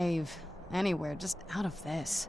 Cave. Anywhere, just out of this.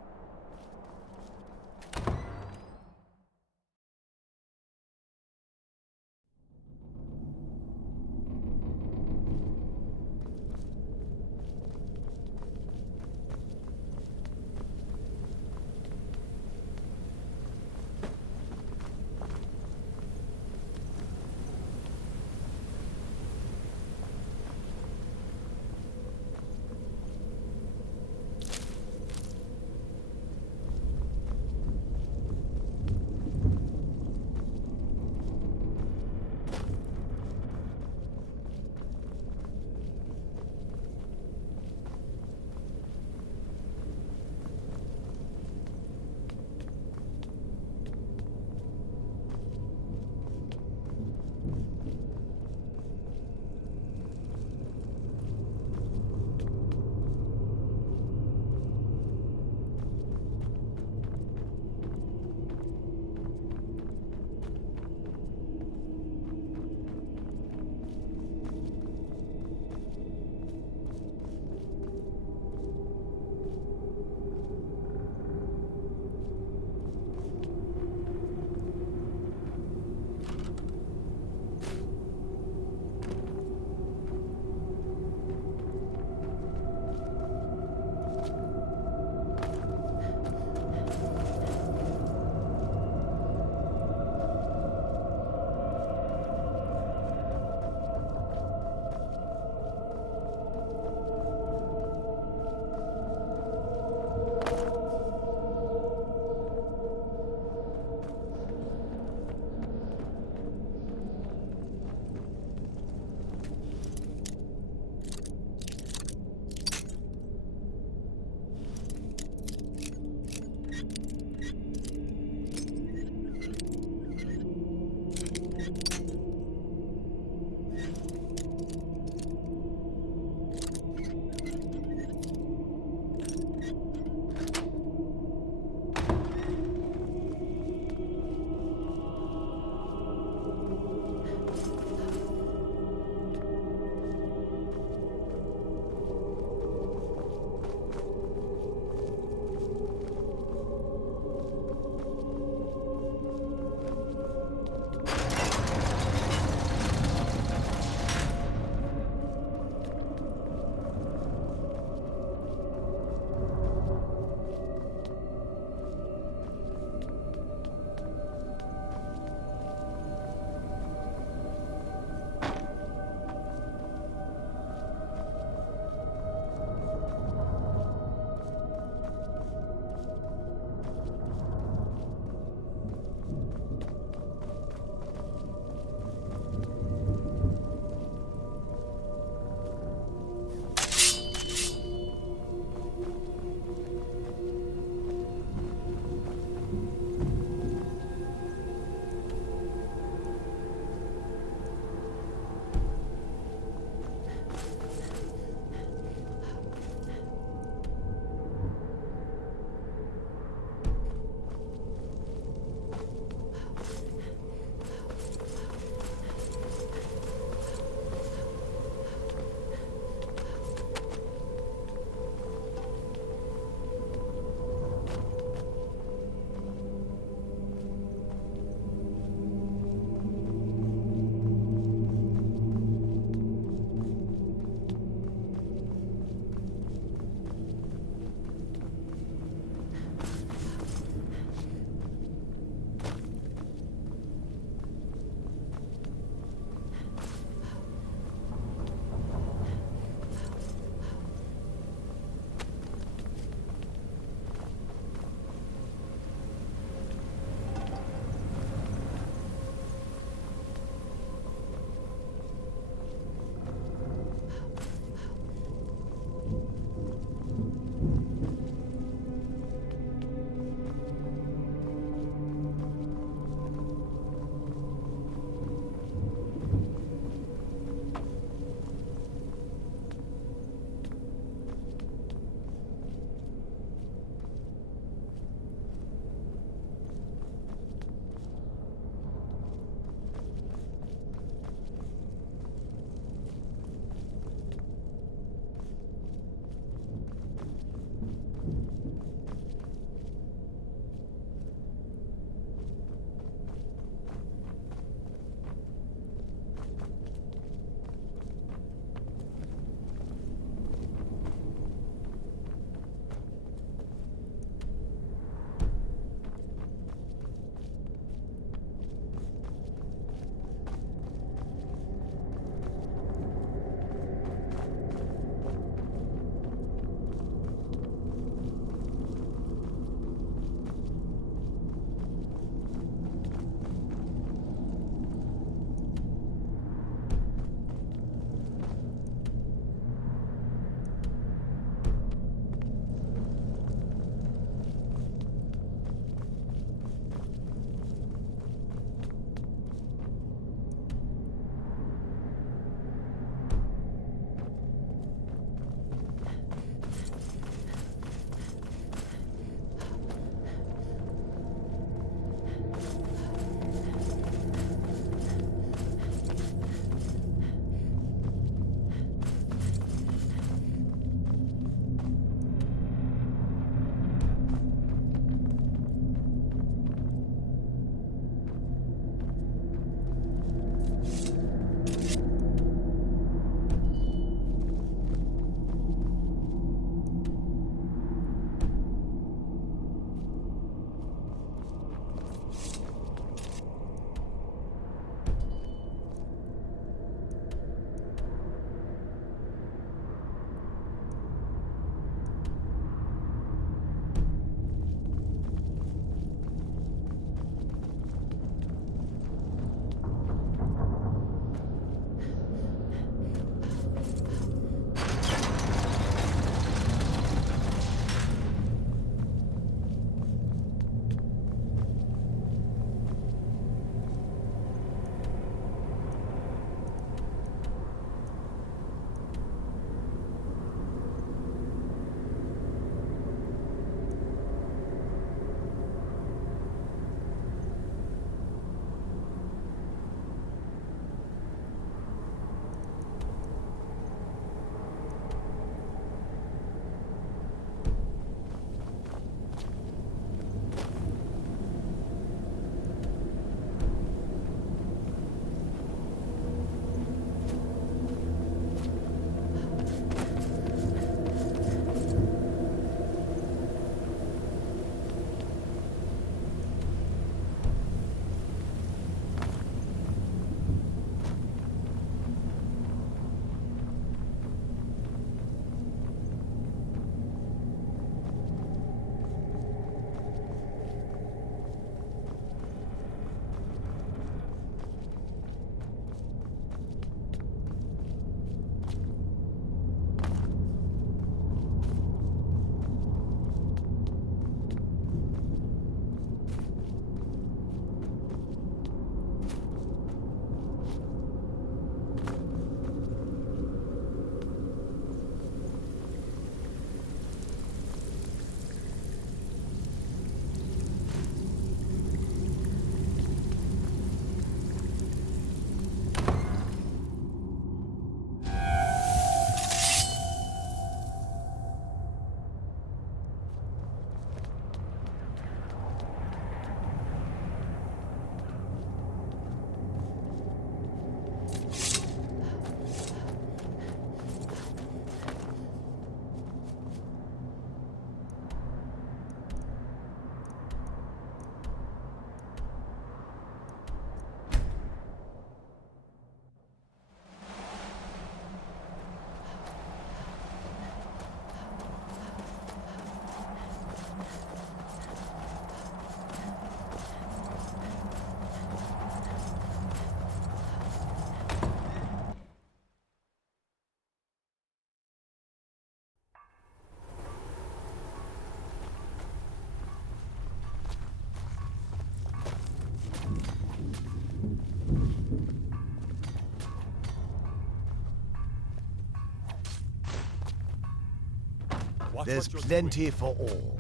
There's plenty for all.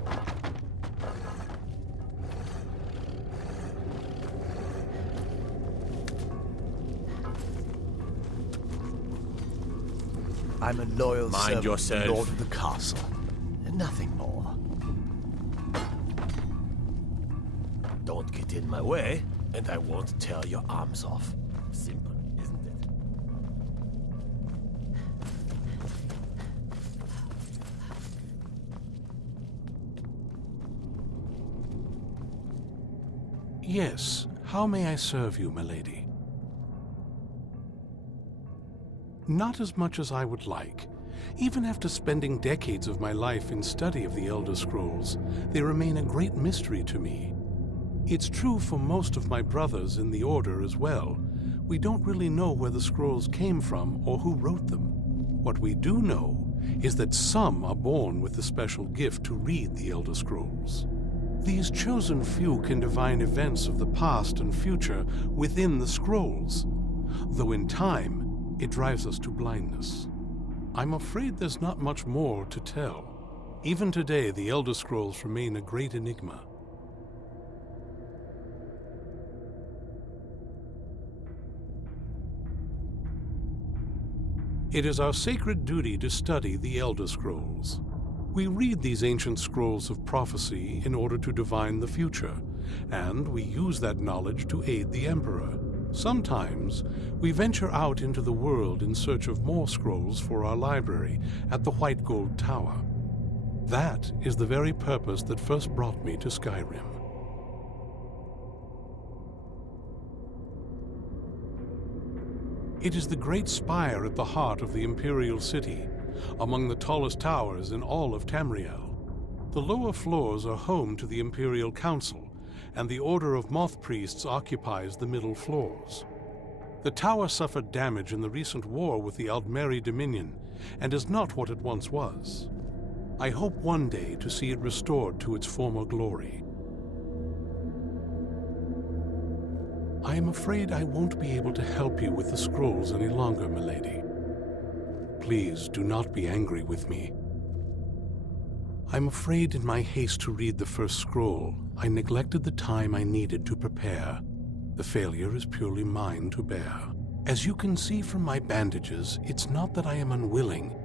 I'm a loyal servant of the Lord of the Castle, and nothing more. Don't get in my way, and I won't tear your arms off. Simple, isn't it? Yes, how may I serve you, milady? Not as much as I would like. Even after spending decades of my life in study of the Elder Scrolls, they remain a great mystery to me. It's true for most of my brothers in the Order as well. We don't really know where the scrolls came from or who wrote them. What we do know is that some are born with the special gift to read the Elder Scrolls. These chosen few can divine events of the past and future within the scrolls, though in time, it drives us to blindness. I'm afraid there's not much more to tell. Even today, the Elder Scrolls remain a great enigma. It is our sacred duty to study the Elder Scrolls. We read these ancient scrolls of prophecy in order to divine the future, and we use that knowledge to aid the Emperor. Sometimes, we venture out into the world in search of more scrolls for our library at the White Gold Tower. That is the very purpose that first brought me to Skyrim. It is the great spire at the heart of the Imperial City, among the tallest towers in all of Tamriel. The lower floors are home to the Imperial Council, and the Order of Moth Priests occupies the middle floors. The tower suffered damage in the recent war with the Aldmeri Dominion, and is not what it once was. I hope one day to see it restored to its former glory. I am afraid I won't be able to help you with the scrolls any longer, milady. Please do not be angry with me. I'm afraid in my haste to read the first scroll, I neglected the time I needed to prepare. The failure is purely mine to bear. As you can see from my bandages, it's not that I am unwilling,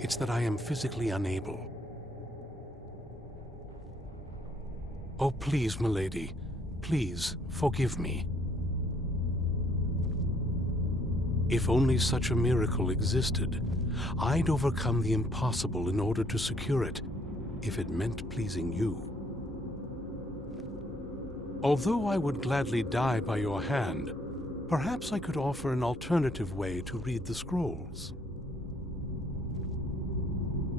it's that I am physically unable. Oh, please, milady, please forgive me. If only such a miracle existed, I'd overcome the impossible in order to secure it, if it meant pleasing you. Although I would gladly die by your hand, perhaps I could offer an alternative way to read the scrolls.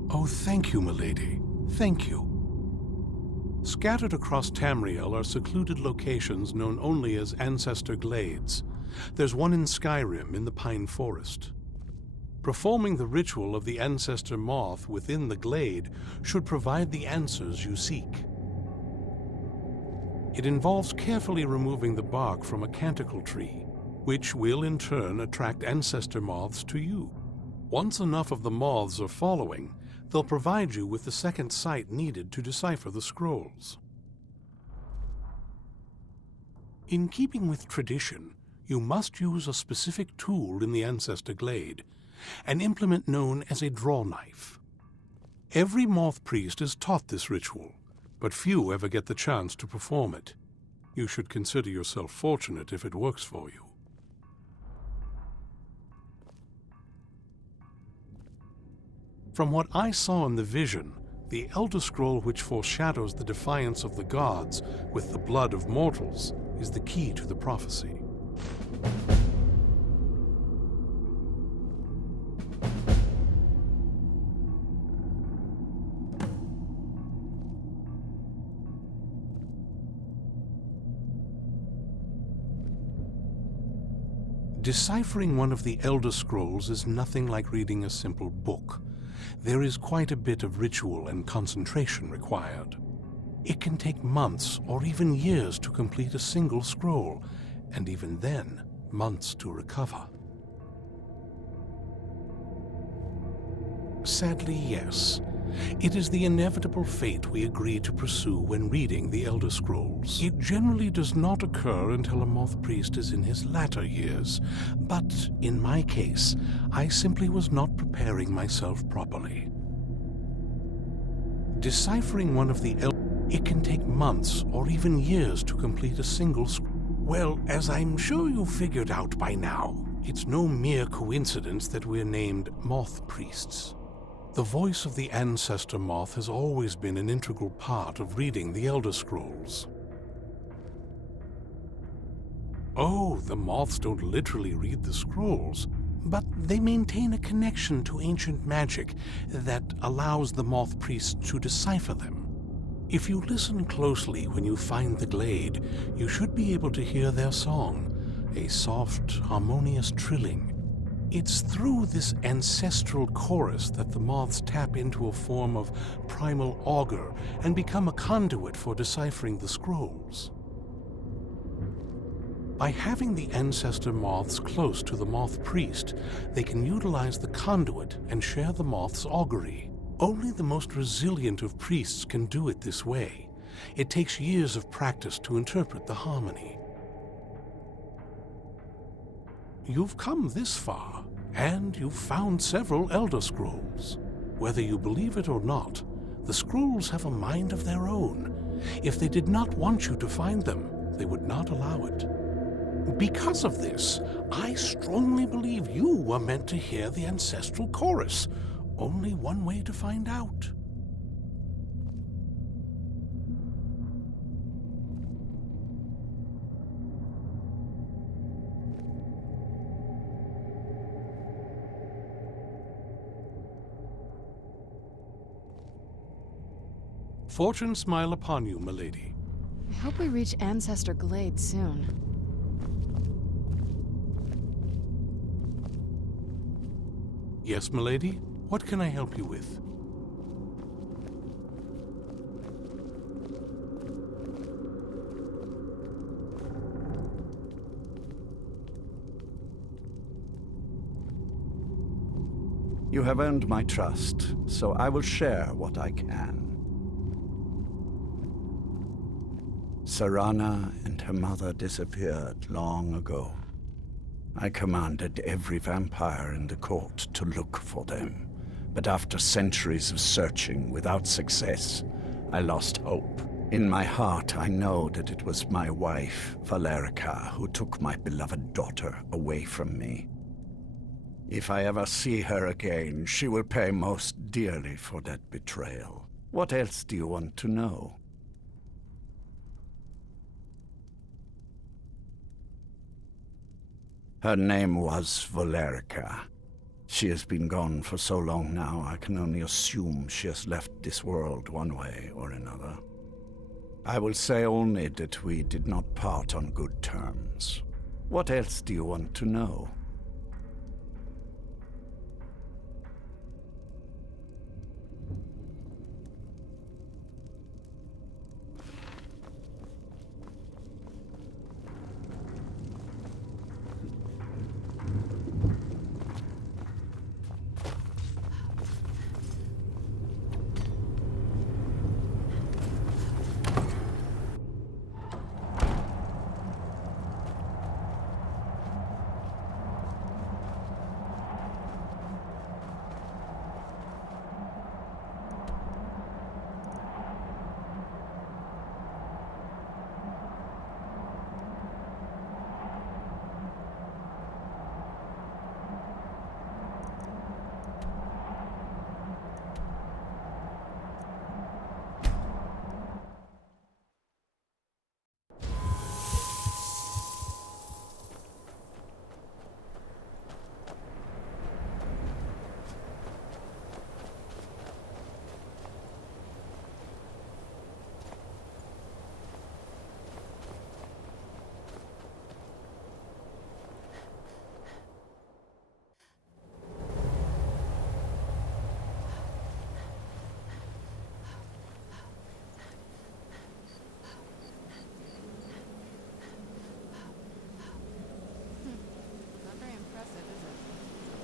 Oh, thank you, milady. Thank you. Scattered across Tamriel are secluded locations known only as Ancestor Glades. There's one in Skyrim in the Pine Forest. Performing the ritual of the Ancestor Moth within the glade should provide the answers you seek. It involves carefully removing the bark from a canticle tree, which will in turn attract ancestor moths to you. Once enough of the moths are following, they'll provide you with the second sight needed to decipher the scrolls. In keeping with tradition, you must use a specific tool in the Ancestor Glade, an implement known as a draw knife. Every moth priest is taught this ritual, but few ever get the chance to perform it. You should consider yourself fortunate if it works for you. From what I saw in the vision, the Elder Scroll which foreshadows the defiance of the gods with the blood of mortals is the key to the prophecy. Deciphering one of the Elder Scrolls is nothing like reading a simple book. There is quite a bit of ritual and concentration required. It can take months or even years to complete a single scroll, and even then, months to recover. Sadly, yes. It is the inevitable fate we agree to pursue when reading the Elder Scrolls. It generally does not occur until a moth priest is in his latter years, but in my case, I simply was not preparing myself properly. Deciphering one of the it can take months or even years to complete a single scroll. Well, as I'm sure you figured out by now, it's no mere coincidence that we're named moth priests. The voice of the ancestor moth has always been an integral part of reading the Elder Scrolls. Oh, the moths don't literally read the scrolls, but they maintain a connection to ancient magic that allows the moth priests to decipher them. If you listen closely when you find the glade, you should be able to hear their song, a soft, harmonious trilling. It's through this ancestral chorus that the moths tap into a form of primal augur and become a conduit for deciphering the scrolls. By having the ancestor moths close to the moth priest, they can utilize the conduit and share the moth's augury. Only the most resilient of priests can do it this way. It takes years of practice to interpret the harmony. You've come this far, and you've found several Elder Scrolls. Whether you believe it or not, the scrolls have a mind of their own. If they did not want you to find them, they would not allow it. Because of this, I strongly believe you were meant to hear the ancestral chorus. Only one way to find out. Fortune smile upon you, milady. I hope we reach Ancestor Glade soon. Yes, milady? What can I help you with? You have earned my trust, so I will share what I can. Serana and her mother disappeared long ago. I commanded every vampire in the court to look for them, but after centuries of searching without success, I lost hope. In my heart, I know that it was my wife, Valerica, who took my beloved daughter away from me. If I ever see her again, she will pay most dearly for that betrayal. What else do you want to know? Her name was Valerica. She has been gone for so long now, I can only assume she has left this world one way or another. I will say only that we did not part on good terms. What else do you want to know?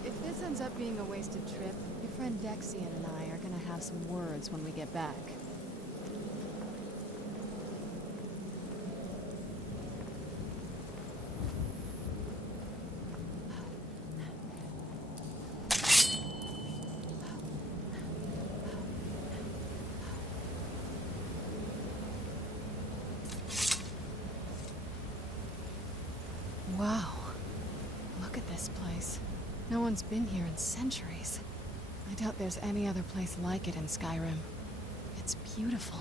If this ends up being a wasted trip, your friend Dexian and I are gonna have have some words when we get back. Wow. Look at this place. No one's been here in centuries. I doubt there's any other place like it in Skyrim. It's beautiful.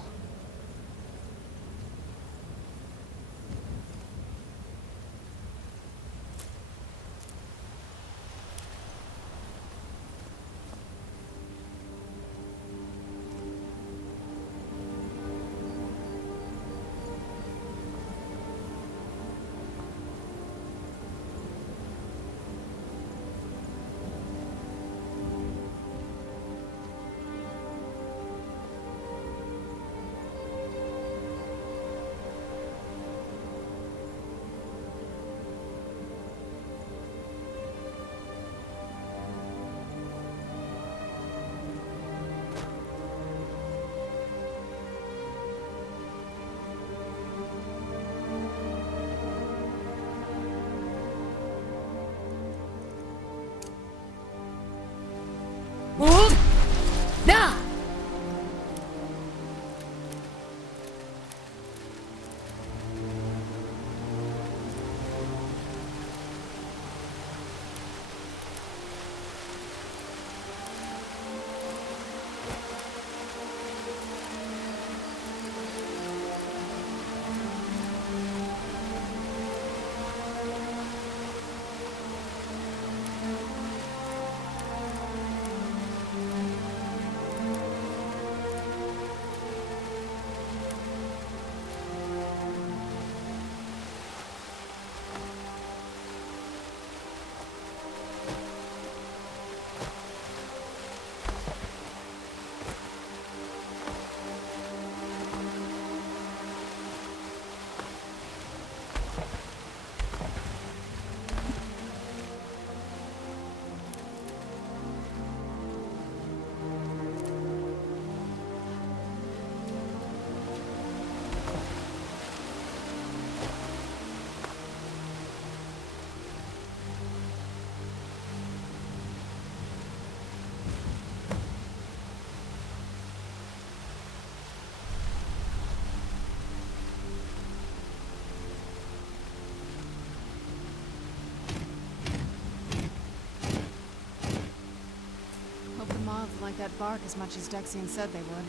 Moths like that bark as much as Dexian said they would.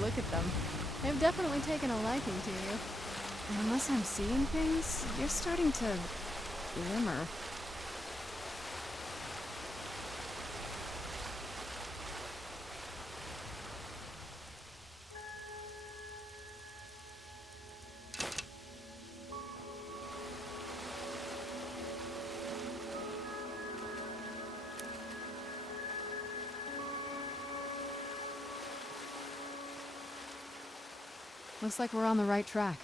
Look at them. They've definitely taken a liking to you. And unless I'm seeing things, you're starting to glimmer. Looks like we're on the right track.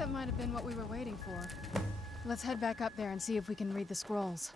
that might have been what we were waiting for. Let's head back up there and see if we can read the scrolls.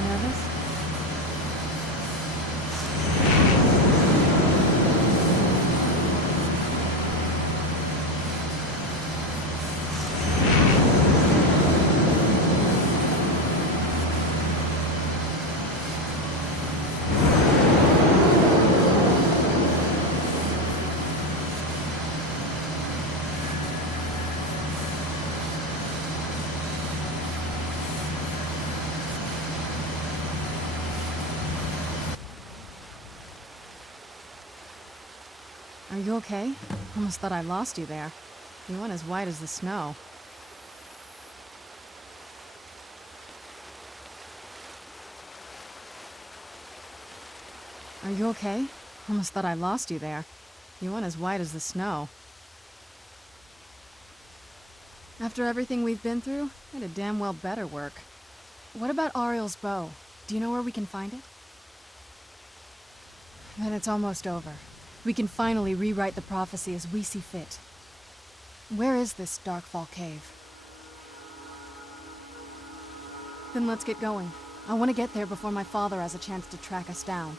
Nervous? Are you okay? Almost thought I lost you there. You went as white as the snow. Are you okay? Almost thought I lost you there. You went as white as the snow. After everything we've been through, it'd damn well better work. What about Ariel's bow? Do you know where we can find it? Then it's almost over. We can finally rewrite the prophecy as we see fit. Where is this Darkfall cave? Then let's get going. I want to get there before my father has a chance to track us down.